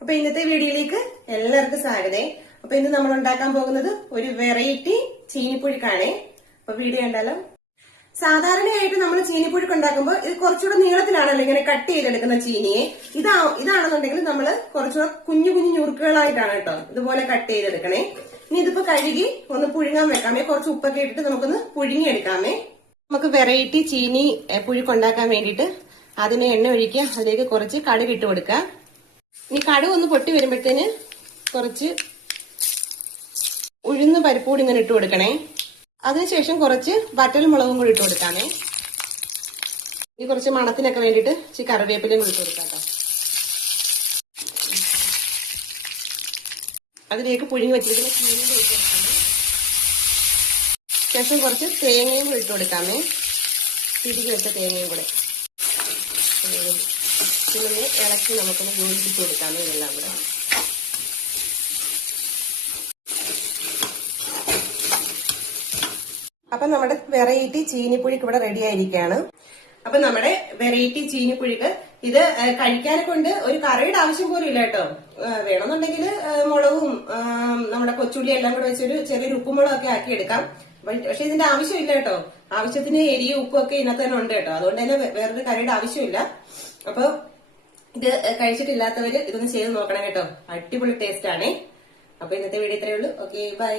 അപ്പൊ ഇന്നത്തെ വീഡിയോയിലേക്ക് എല്ലാവർക്കും സ്വാഗതം. അപ്പൊ ഇന്ന് നമ്മൾ ഉണ്ടാക്കാൻ പോകുന്നത് ഒരു വെറൈറ്റി ചീനിപ്പുഴുക്കാണേ. അപ്പൊ വീഡിയോ കണ്ടാലോ. സാധാരണയായിട്ട് നമ്മൾ ചീനിപ്പുഴുക്ക് ഉണ്ടാക്കുമ്പോൾ ഇത് കുറച്ചുകൂടെ നീളത്തിലാണല്ലോ ഇങ്ങനെ കട്ട് ചെയ്തെടുക്കുന്ന ചീനിയെ. ഇതാണെന്നുണ്ടെങ്കിൽ നമ്മൾ കുറച്ചുകൂടെ കുഞ്ഞു കുഞ്ഞു ഞുറുക്കുകളായിട്ടാണ് കേട്ടോ ഇതുപോലെ കട്ട് ചെയ്തെടുക്കണേ. ഇനി ഇതിപ്പോ കഴുകി ഒന്ന് പുഴുങ്ങാൻ വെക്കാമേ. കുറച്ച് ഉപ്പൊക്കെ ഇട്ടിട്ട് നമുക്കൊന്ന് പുഴുങ്ങിയെടുക്കാമേ. നമുക്ക് വെറൈറ്റി ചീനി പുഴുക്കുണ്ടാക്കാൻ വേണ്ടിയിട്ട് അതിന് എണ്ണ ഒഴിക്കുക. അതിലേക്ക് കുറച്ച് കടുക് ഇട്ട് കൊടുക്കുക. ഇനി കടുക് ഒന്ന് പൊട്ടി വരുമ്പോഴത്തേന് കുറച്ച് ഉഴുന്ന് പരിപ്പ് കൂടി ഇങ്ങനെ ഇട്ട് കൊടുക്കണേ. അതിനുശേഷം കുറച്ച് വറ്റൽ മുളകും കൂടി ഇട്ട് കൊടുക്കാമേ. ഈ കുറച്ച് മണത്തിനൊക്കെ വേണ്ടിയിട്ട് ഇച്ചിരി കറിവേപ്പിലയും കൂടി ഇട്ട് കൊടുക്കാം കേട്ടോ. അതിലേക്ക് പുഴുങ്ങി വെച്ചിരിക്കുന്ന ചീനി ഇട്ട് കൊടുക്കാമേ. ശേഷം കുറച്ച് തേങ്ങയും കൂടി ഇട്ട് കൊടുക്കാമേ. തിരികെ വെച്ച തേങ്ങയും കൂടെ പിന്നെ ഇളക്കി നമുക്കൊന്ന് യോജിപ്പിച്ച് കൊടുക്കാമേ. ഇതെല്ലാം കൂടെ അപ്പൊ നമ്മുടെ വെറൈറ്റി ചീനിപ്പുഴുക്ക് ഇവിടെ റെഡി ആയിരിക്കുകയാണ്. അപ്പൊ നമ്മുടെ വെറൈറ്റി ചീനിപ്പുഴുക്ക് ഇത് കഴിക്കാനെ കൊണ്ട് ഒരു കറിയുടെ ആവശ്യം പോലും ഇല്ല കേട്ടോ. വേണമെന്നുണ്ടെങ്കിൽ മുളകും നമ്മുടെ കൊച്ചുള്ളി എല്ലാം കൂടെ വെച്ചൊരു ചെറിയൊരു ഉപ്പുമുളകൊക്കെ ആക്കി എടുക്കാം. പക്ഷെ ഇതിന്റെ ആവശ്യമില്ല കേട്ടോ. ആവശ്യത്തിന് എരിയും ഉപ്പും ഒക്കെ ഇതിനകത്ത് തന്നെ ഉണ്ട് കേട്ടോ. അതുകൊണ്ട് തന്നെ വേറൊരു കറിയുടെ ആവശ്യമില്ല. അപ്പൊ ഇത് കഴിച്ചിട്ടില്ലാത്തവര് ഇതൊന്ന് ചെയ്ത് നോക്കണം കേട്ടോ. അടിപൊളി ടേസ്റ്റ് ആണേ. അപ്പൊ ഇന്നത്തെ വീഡിയോ ഇത്രയേ ഉള്ളൂ. Okay, by.